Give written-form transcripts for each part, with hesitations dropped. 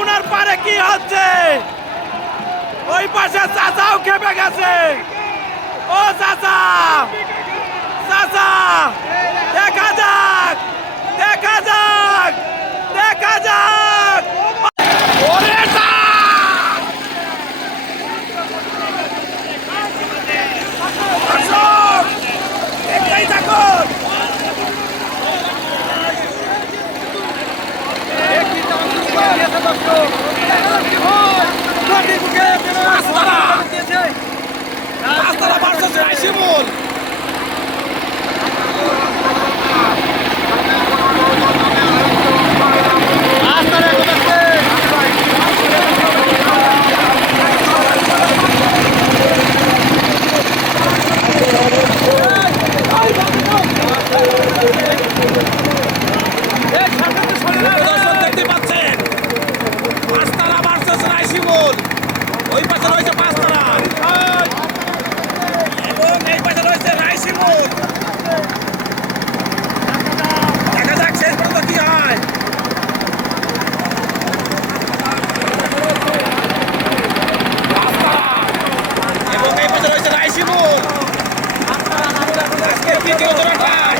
যমুনার পারে কি হচ্ছে? ওই পাশে চাচাও খেপে গেছে। ও চাচা, চাচা, দেখা যাক, দেখা যাক, দেখা যাক। ওরে দর্শক, দেখতেই থাকুন। রাস্তাটা ভার্সেস রাইসিমুল। দর্শক দেখতে পাচ্ছেন পাঁচতারা ভার্সেস রাইসিমুল। ওই পাশে রয়েছে পাঁচতারা এবং এই পাশে রয়েছে রাইসিমুল। দেখা যাক শেষ পর্যন্ত কি হয়। এবং এই পাশে রয়েছে রাইসিমুল। আজকে দ্বিতীয় জোড়াটায়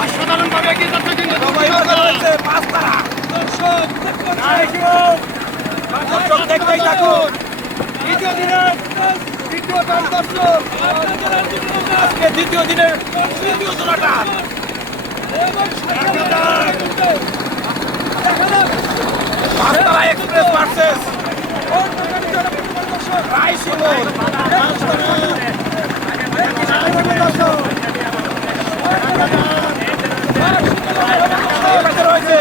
অসাধারণভাবে এগিয়ে যাচ্ছে কিন্তু রয়েছে পাঁচতারা। দর্শক দেখতেই থাকুন। দ্বিতীয় দিনের দ্বিতীয় দর্শক আজকে দ্বিতীয় দিনের দ্বিতীয় জোড়াটা পাঁচতারা এক্সপ্রেস ভার্সেস রাইসিমুল। রয়েছে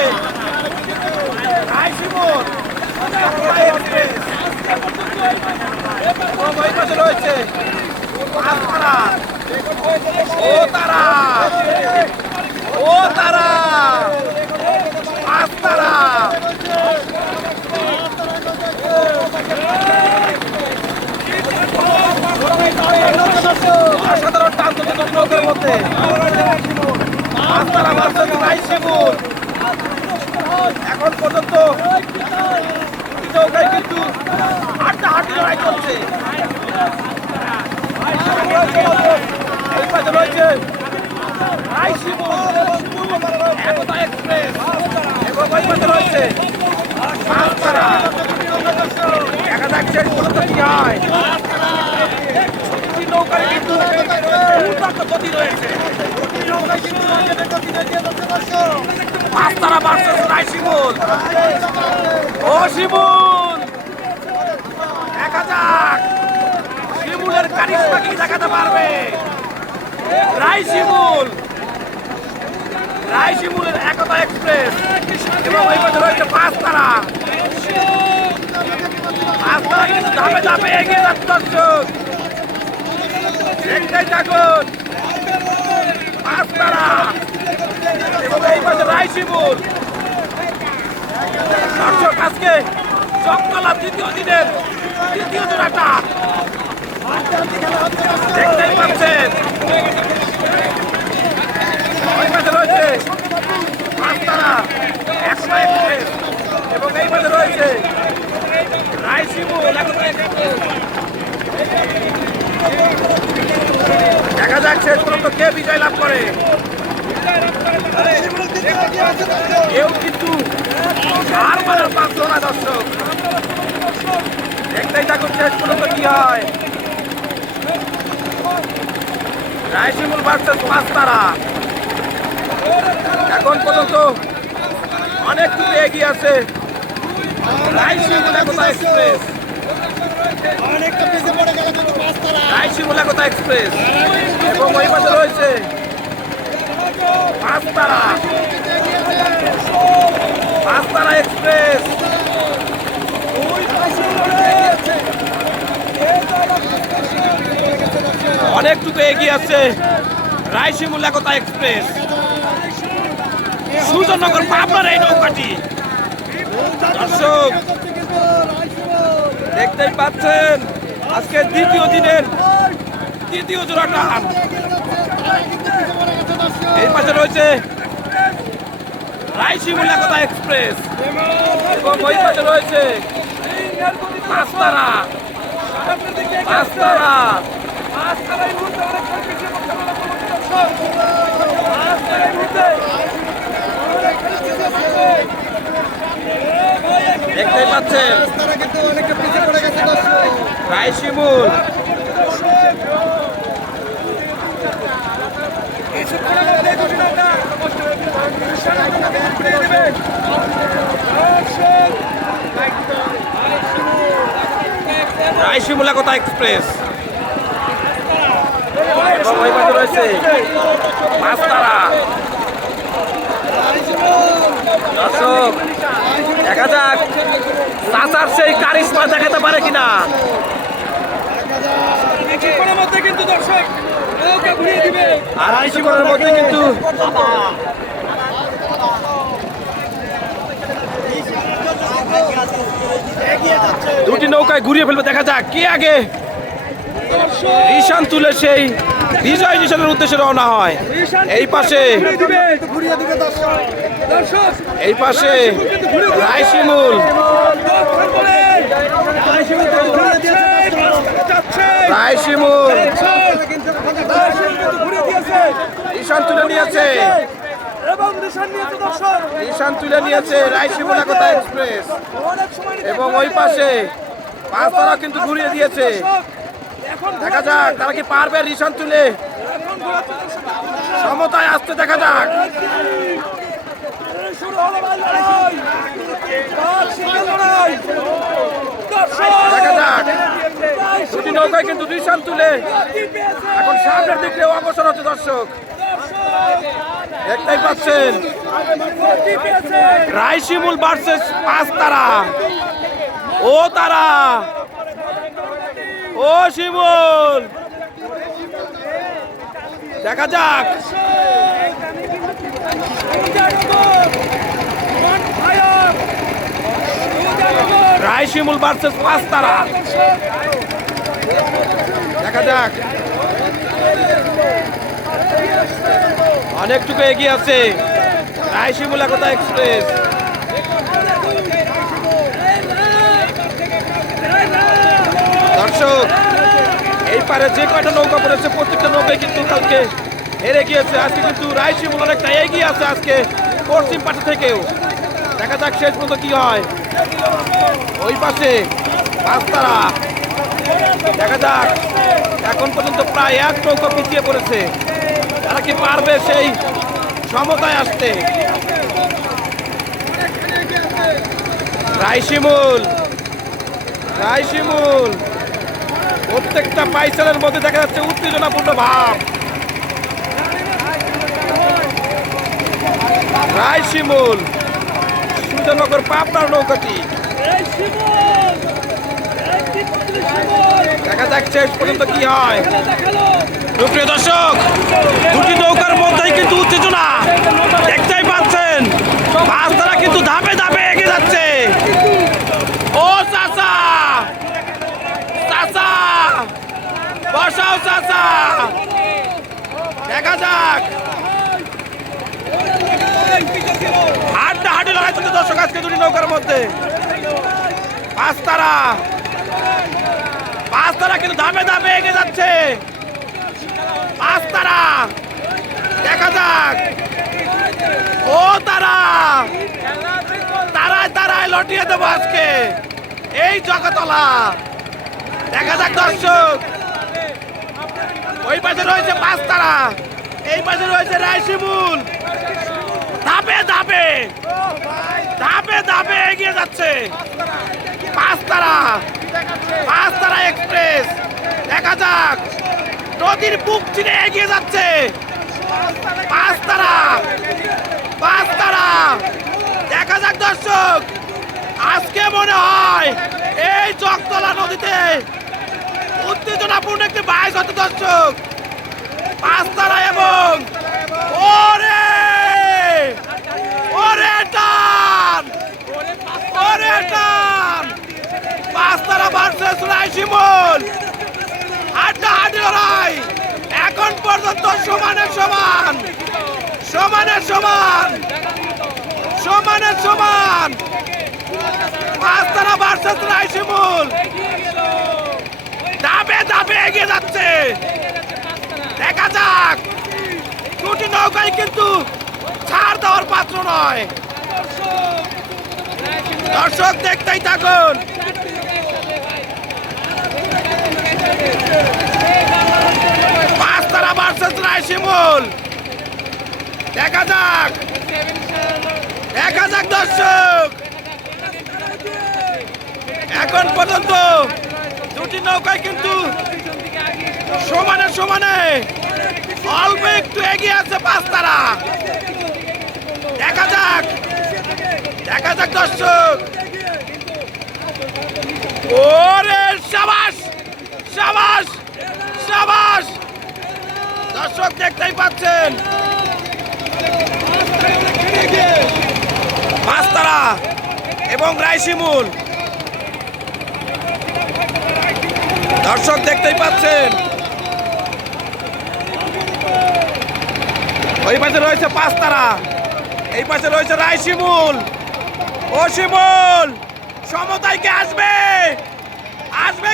রাইসিমুল রয়েছে ও তারা, ও তারা, পাঁচতারা। অসাধারণ টান লোকের মধ্যে পাঁচতারা ভার্সেস রাইসিমুল। এখন পর্যন্ত চৌকায় কিন্তু হাড্ডাহাড্ডি লড়াই চলছে। এই পাশে রয়েছে রাইসিমুল একতা এক্সপ্রেস এবং ওই পাশে রয়েছে পাঁচতারা। দেখা যাক শেষ পর্যন্ত কি হয়। নৌকায় কিন্তু গতি রয়েছে। পাঁচতারা ভার্সেস রাইসিমুল। ও শিমুল, দেখা যাক শিমুলের কারিশমা কি দেখাতে পারবে রাইসিমুল। রাইসিমুলের একতা এক্সপ্রেস এবং ওই পাশে রয়েছে পাঁচতারা। পাঁচতারা কিন্তু ধাপে ধাপে এগিয়ে যাচ্ছে। দর্শক দেখতেই থাকুন। পাঁচতারা এবং এই পাশে রাইসিমুল। দর্শক আজকে চকতলা দ্বিতীয় দিনের দ্বিতীয় জোড়াটা দেখতেই পাচ্ছেন। ওই পাশে রয়েছে পাঁচতারা একতা এক্সপ্রেস এবং এই পাশে রয়েছে রাইসিমুল। দেখা যাক শেষ পর্যন্ত কে বিজয় লাভ করে। কেউ কিন্তু হার মানার পারল না। দর্শক দেখতেই থাকুন শেষ পর্যন্ত কি হয়। রাইসিমুল ভার্সেস পাঁচতারা এখন পর্যন্ত অনেক কিছু এগিয়ে আছে রাইসিমুল একতা এক্সপ্রেস। রাইসিমুল একতা এক্সপ্রেস এবং ওই পাশে রয়েছে পাঁচতারা, পাঁচতারা এক্সপ্রেস। অনেকটুকু এগিয়ে আছে রাইসিমুল একতা এক্সপ্রেস। সুজননগর পাবনার এই নৌকাটি দর্শক দেখতেই পাচ্ছেন আজকে দ্বিতীয় দিনের দ্বিতীয় জোড়াটা। এই পাশে রয়েছে রায়শিমুল একতা এক্সপ্রেস এবং ওই পাশে রয়েছে পাঁচতারা। দেখতেই পাচ্ছেন রায়শিমুল রায়শিমুল একতা এক্সপ্রেস এবং ওই পাশে রয়েছে পাঁচতারা। দর্শক দেখা যাক চাচার সেই কারিশমা দেখাতে পারে কিনা। আর কিছুক্ষণের মধ্যে কিন্তু দুটি নৌকায় ঘুরিয়ে ফেলবে। দেখা যাক কি আগে নিশান তুলে সেই বিজয় নিশানের উদ্দেশ্যে রওনা হয়। এই পাশে রায়শিমুল নিশান তুলে নিয়েছে রায়শিমুল একতা এক্সপ্রেস এবং ওই পাশে পাঁচতারা কিন্তু ঘুরিয়ে দিয়েছে। দেখা যাক তারা কি পারবে নিশান তুলে সমতায় আসতে। দেখা যাক দুটি নৌকায় কিন্তু নিশান তুলে এখন সামনের দিকে অগ্রসর হচ্ছে। দর্শক দেখতেই পাচ্ছেন রায়শিমুল ভার্সেস পাঁচতারা। ও তারা, ও শিমুল, দেখা যাক রায়শিমুল ভার্সেস পাঁচতারা। দেখা যাক অনেকটুকু এগিয়ে আছে রায়শিমুল একতা এক্সপ্রেস। দর্শক এই পারে যে কয়টা নৌকা পড়েছে প্রত্যেকটা নৌকায় কিন্তু কালকে হেরে গিয়েছে। আজকে কিন্তু রায়শিমুল অনেকটা এগিয়ে আছে আজকে পশ্চিম পাশে থেকেও। দেখা যাক শেষ পর্যন্ত কি হয়। ওই পাশে পাঁচতারা। দেখা যাক এখন পর্যন্ত প্রায় এক নৌকা পিছিয়ে পড়েছে। তারা কি পারবে সেই সমতায় আসতে? রায়শিমুল প্রত্যেকটা পাইসারের মধ্যে দেখা যাচ্ছে উত্তেজনাপূর্ণ ভাব। রায়শিমুল সুজানগর পাবনার নৌকাটি। দেখা যাক শেষ পর্যন্ত কি হয়। প্রিয় দর্শক দুটি নৌকার মধ্যেই কিন্তু উত্তেজনা দেখতেই পাচ্ছেন। পাঁচতারা কিন্তু ধাপে ধাপে এগিয়ে যাচ্ছে। ও চাচা, চাচা বসাও চাচা। দেখা যাক হাড্ডাহাড্ডি লড়াই চলছে দর্শক আজকে দুটি নৌকার মধ্যে। পাঁচতারা কিন্তু ধাপে ধাপে এগিয়ে যাচ্ছে। পাঁচতারা দেখা যাক। ও তারায় লটিয়ে দেবো আজকে এই জগতলা। দেখা যাক দর্শক ওই পাশে রয়েছে পাঁচতারা, এই পাশে রয়েছে রায়শিমুল। ধাপে ধাপে এগিয়ে যাচ্ছে পাঁচতারা এক্সপ্রেস। দেখা যাক নদীর বুক চিনে এগিয়ে যাচ্ছে পাঁচতারা। দেখা যাক দর্শক আজকে মনে হয় এই জগতলা নদীতে উত্তেজনাপূর্ণ একটি বাইচ হতে। দর্শক পাঁচতারা এবং পাঁচতারা ভার্সেস রায়শিমুল। হাড্ডাহাড্ডি লড়াই এখন পর্যন্ত সমানে সমান। সমানে সমান পাঁচতারা ভার্সেস রাইশিমুল দাবে দাবে এগিয়ে যাচ্ছে দেখা যাক দুটি নৌকায় কিন্তু ছাড় দেওয়ার পাত্র নয় দর্শক দেখতেই থাকুন পাঁচতারা ভার্সেস রাইশিমুল দেখা যাক দর্শক এখন পর্যন্ত দুটি নৌকায় কিন্তু সমানে সমানে অল্প একটু এগিয়ে আছে পাঁচতারা দেখা যাক দর্শক ওরে সাবাস সাবাস সাবাস দর্শক দেখতেই পাচ্ছেন পাঁচতারা এবং রাইশিমুল দর্শক দেখতেই পাচ্ছেন ওই পাশে রয়েছে পাঁচতারা এই পাশে রয়েছে রাইশিমুল ও শিমুল সমতায় কি আসবে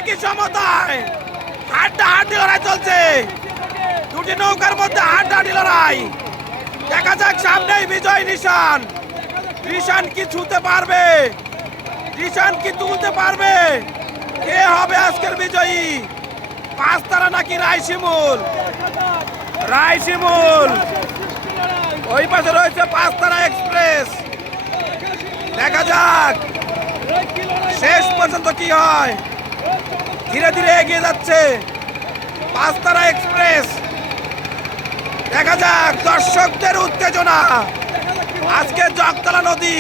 কি সমতায় হাড্ডাহাড্ডি লড়াই চলছে দুটি নৌকার মধ্যে হাড্ডাহাড্ডি লড়াই দেখা যাক সামনেই বিজয় নিশান কি ছুঁতে পারবে নিশান কি তুলতে পারবে কে হবে আজকের বিজয়ী পাঁচতারা নাকি রাইশিমুল ওই পাশে রয়েছে পাঁচতারা এক্সপ্রেস দেখা যাক শেষ পর্যন্ত কি হয় ধীরে ধীরে এগিয়ে যাচ্ছে পাঁচতারা এক্সপ্রেস দেখা যাক দর্শকদের উত্তেজনা আজকে জগতলা নদী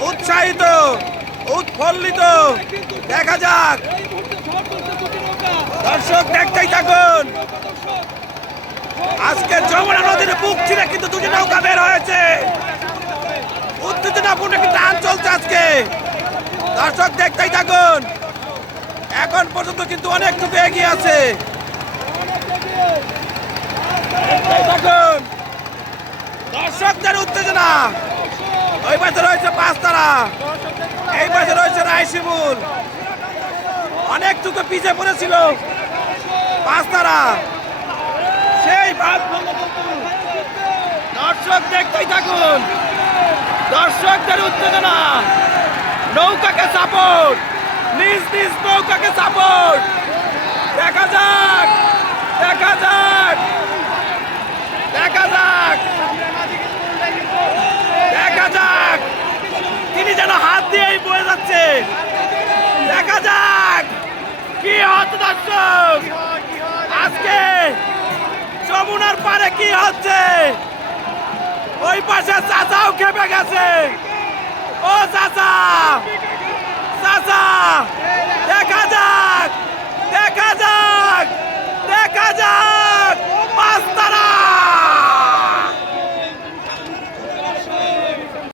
উৎসাহিত উৎফুল্লিত দেখা যাক দর্শক দেখতেই থাকুন আজকে যমুনা নদীর বুক ছিঁড়ে কিন্তু দুটি নৌকা বের হয়েছে উত্তেজনাপূর্ণ একটি টান চলছে আজকে দর্শক দেখতেই থাকুন এখন পর্যন্ত কিন্তু অনেকটুকু এগিয়ে আছে দর্শকদের উত্তেজনা ওই পাশে রয়েছে পাঁচতারা এই পাশে রয়েছে রাইশিমুল অনেকটুকু পিছিয়ে পড়েছিল পাঁচতারা সেই ভাব দর্শক দেখতেই থাকুন দর্শকদের উত্তেজনা নৌকাকে সাপোর্ট নিজ নৌকাকে সাপোর্ট দেখা যাক তিনি যেন হাত দিয়েই বয়ে যাচ্ছে দেখা যাক কি হচ্ছে দর্শক আজকে যমুনার পারে কি হচ্ছে ওই পাশে চাচাও খেপে গেছে ও চাচা